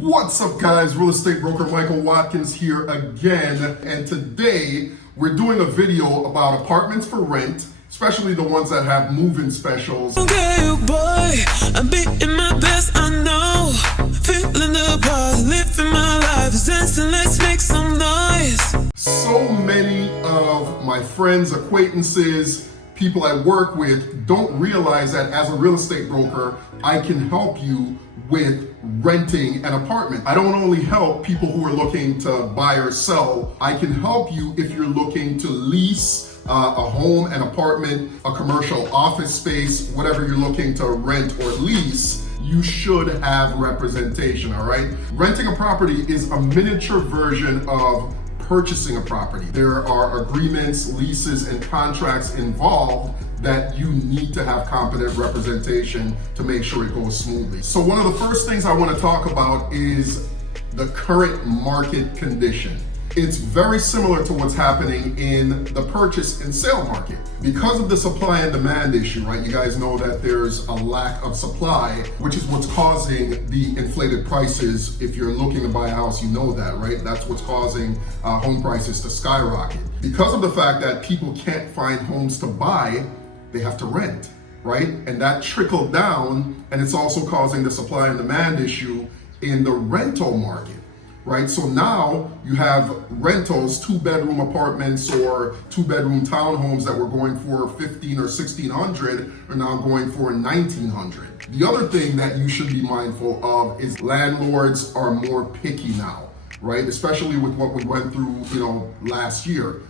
What's up, guys? Real estate broker Michael Watkins here again, and today we're doing a video about apartments for rent, especially the ones that have move-in specials. Okay, boy, I'm beating my best, I know. Feeling the buzz, living my life, dancing, let's make some noise. So many of my friends, acquaintances, people I work with don't realize that as a real estate broker, I can help you with renting an apartment. I don't only help people who are looking to buy or sell, I can help you if you're looking to lease a home, an apartment, a commercial office space, whatever you're looking to rent or lease. You should have representation, all right? Renting a property is a miniature version of purchasing a property. There are agreements, leases, and contracts involved that you need to have competent representation to make sure it goes smoothly. So one of the first things I want to talk about is the current market condition. It's very similar to what's happening in the purchase and sale market. Because of the supply and demand issue, right? You guys know that there's a lack of supply, which is what's causing the inflated prices. If you're looking to buy a house, you know that, right? That's what's causing home prices to skyrocket. Because of the fact that people can't find homes to buy, they have to rent, right? And that trickled down, and it's also causing the supply and demand issue in the rental market. Right, so now you have rentals, 2-bedroom apartments or 2-bedroom townhomes that were going for $1,500 or $1,600 are now going for $1,900. The other thing that you should be mindful of is landlords are more picky now, right? Especially with what we went through, last year,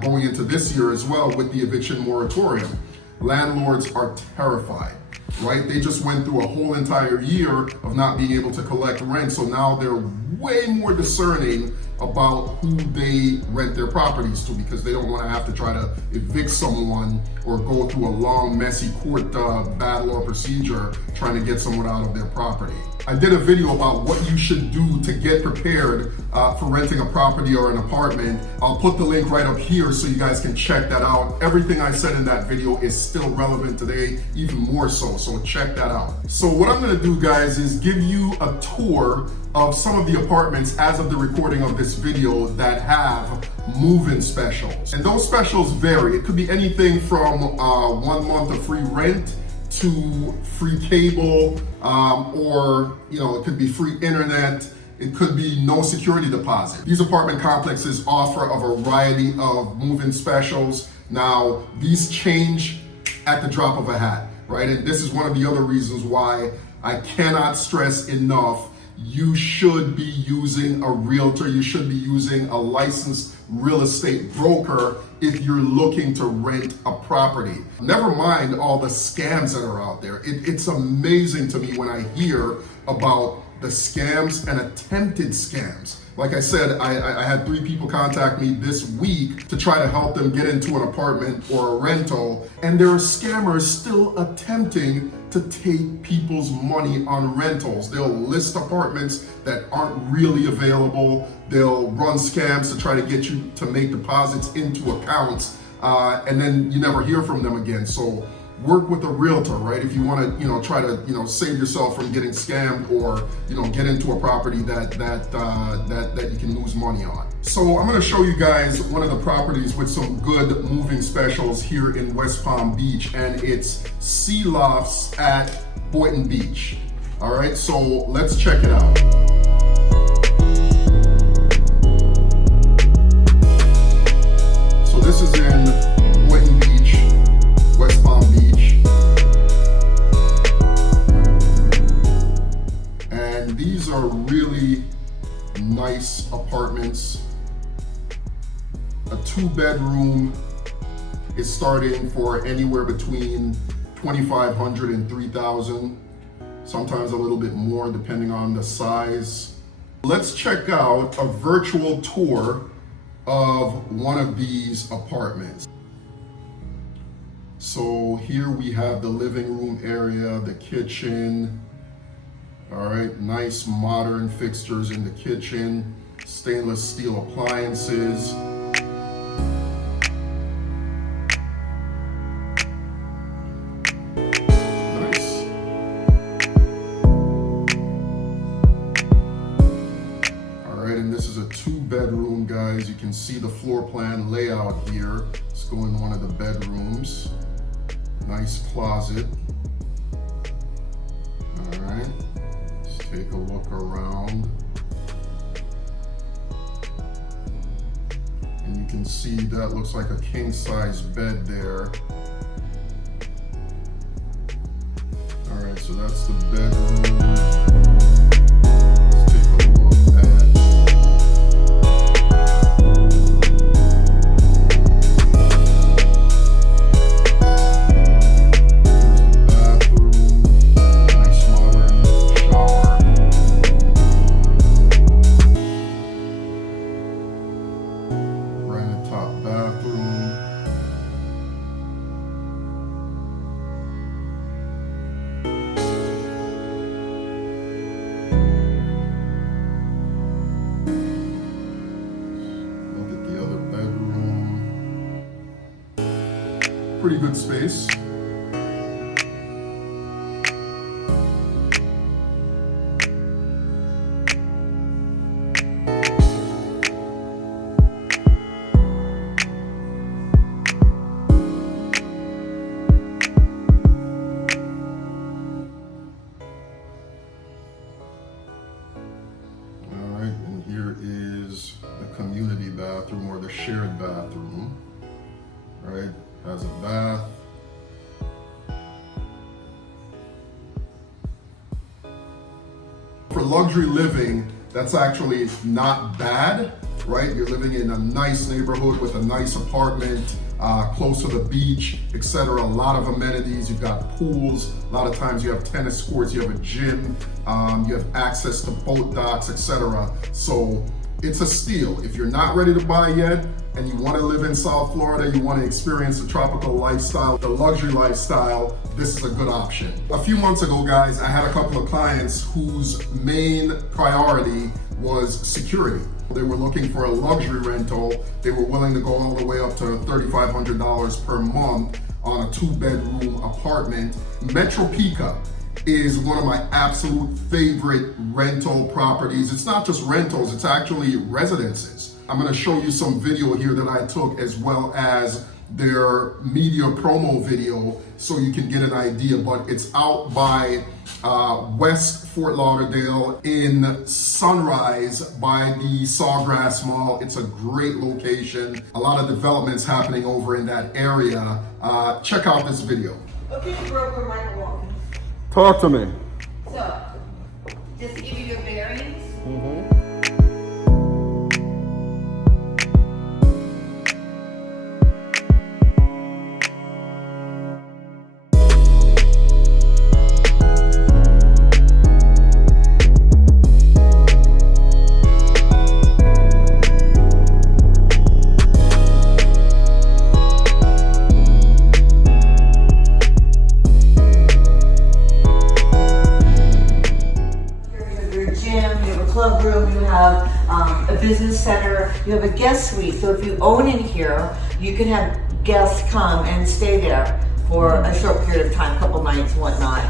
going into this year as well with the eviction moratorium. Landlords are terrified. Right? They just went through a whole entire year of not being able to collect rent. So now they're way more discerning about who they rent their properties to, because they don't want to have to try to evict someone or go through a long, messy court battle or procedure trying to get someone out of their property. I did a video about what you should do to get prepared for renting a property or an apartment. I'll put the link right up here so you guys can check that out. Everything I said in that video is still relevant today, even more so check that out. So what I'm gonna do, guys, is give you a tour of some of the apartments as of the recording of this video that have move-in specials. And those specials vary. It could be anything from 1 month of free rent to free cable, or it could be free internet. It could be no security deposit. These apartment complexes offer a variety of move-in specials. Now, these change at the drop of a hat, right? And this is one of the other reasons why I cannot stress enough, you should be using a realtor, you should be using a licensed real estate broker if you're looking to rent a property. Never mind all the scams that are out there. It's amazing to me when I hear about the scams and attempted scams. Like I said, I had 3 people contact me this week to try to help them get into an apartment or a rental, and there are scammers still attempting to take people's money on rentals. They'll list apartments that aren't really available. They'll run scams to try to get you to make deposits into accounts, and then you never hear from them again. So work with a realtor, right? If you want to, try to, save yourself from getting scammed or, get into a property that you can lose money on. So I'm going to show you guys one of the properties with some good moving specials here in West Palm Beach, and it's Sea Lofts at Boynton Beach. All right, so let's check it out. So this is in Boynton Beach, West Palm Beach. And these are really nice apartments. A 2-bedroom is starting for anywhere between $2,500 and $3,000, sometimes a little bit more depending on the size. Let's check out a virtual tour of one of these apartments. So here we have the living room area, the kitchen. All right, nice modern fixtures in the kitchen, stainless steel appliances. Nice. and this is a 2-bedroom, guys. You can see the floor plan layout here. Let's go in one of the bedrooms. Nice closet. All right, let's take a look around. And you can see that looks like a king-size bed there. All right, so that's the bedroom. Let's take a look at pretty good space. All right, and here is the community bathroom or the shared bathroom, right? Has a bath. For luxury living, that's actually not bad, right? You're living in a nice neighborhood with a nice apartment, close to the beach, etc. A lot of amenities. You've got pools. A lot of times you have tennis courts. You have a gym. You have access to boat docks, etc. So it's a steal. If you're not ready to buy yet and you want to live in South Florida, you want to experience the tropical lifestyle, the luxury lifestyle, this is a good option. A few months ago, guys, I had a couple of clients whose main priority was security. They were looking for a luxury rental. They were willing to go all the way up to $3,500 per month on a 2-bedroom apartment. Metropeka is one of my absolute favorite rental properties. It's not just rentals, it's actually residences. I'm gonna show you some video here that I took, as well as their media promo video, so you can get an idea. But it's out by West Fort Lauderdale in Sunrise by the Sawgrass Mall. It's a great location. A lot of developments happening over in that area. Check out this video. Okay, broker Michael Walken. Talk to me. So, just to give you your bearings. Club room, you have a business center, you have a guest suite. So if you own in here, you can have guests come and stay there for a short period of time, a couple nights and whatnot.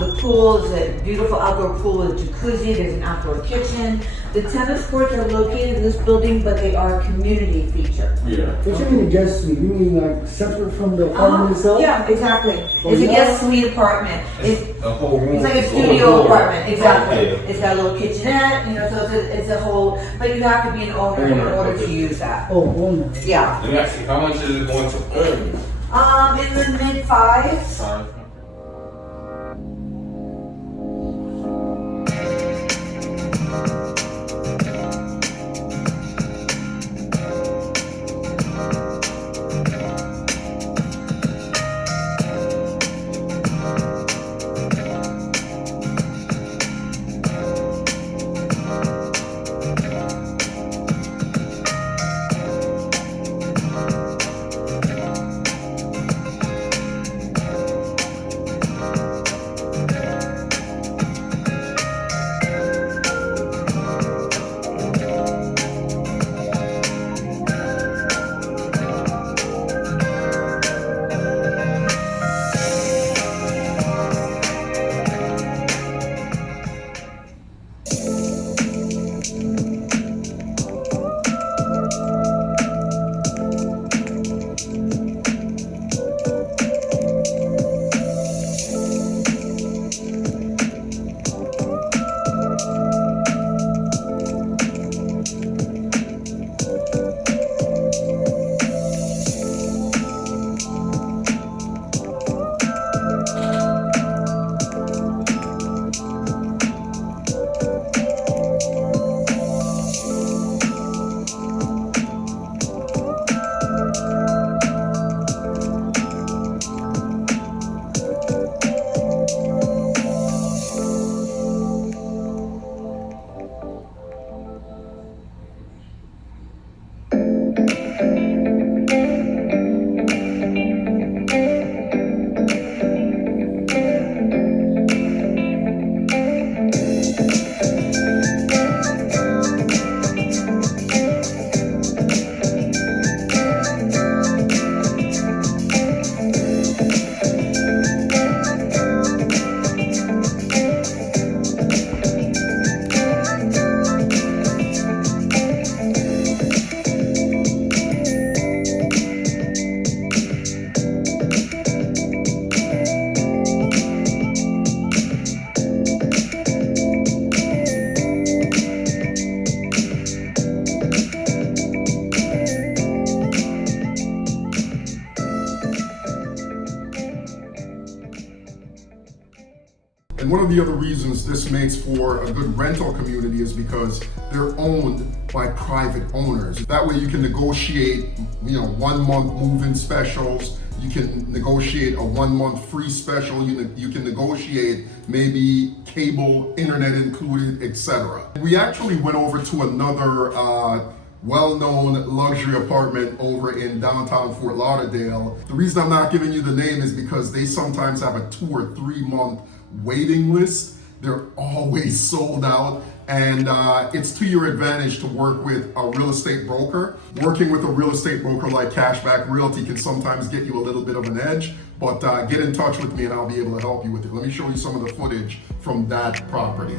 The pool is a beautiful outdoor pool with a jacuzzi. There's an outdoor kitchen. The tennis courts are located in this building, but they are a community feature. Yeah. What you mean a guest suite? You mean like separate from the apartment itself? Yeah, exactly. Oh, It's a yeah? guest suite apartment. It's A whole room. It's like a studio apartment, exactly. Yeah. It's got a little kitchenette, so it's a whole, but you have to be an owner in order to use that. Oh, owner. Yeah. Let me ask you, how much is it going to earn? In the mid-fives. of the other reasons this makes for a good rental community is because they're owned by private owners. That way you can negotiate, 1 month move-in specials. You can negotiate a 1 month free special. You can negotiate maybe cable, internet included, etc. We actually went over to another well-known luxury apartment over in downtown Fort Lauderdale. The reason I'm not giving you the name is because they sometimes have a 2 or 3 month waiting list. They're always sold out, and it's to your advantage to work with a real estate broker. Working with a real estate broker like Cashback Realty can sometimes get you a little bit of an edge, but get in touch with me and I'll be able to help you with it. Let me show you some of the footage from that property.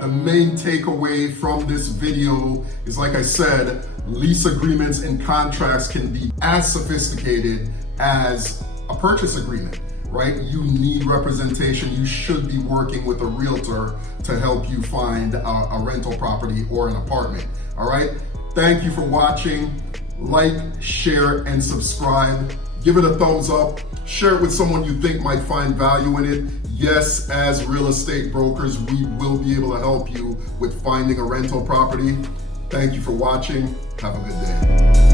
The main takeaway from this video is, like I said, lease agreements and contracts can be as sophisticated as a purchase agreement, right? You need representation. You should be working with a realtor to help you find a rental property or an apartment, all right? Thank you for watching. Like, share, and subscribe. Give it a thumbs up. Share it with someone you think might find value in it. Yes, as real estate brokers, we will be able to help you with finding a rental property. Thank you for watching. Have a good day.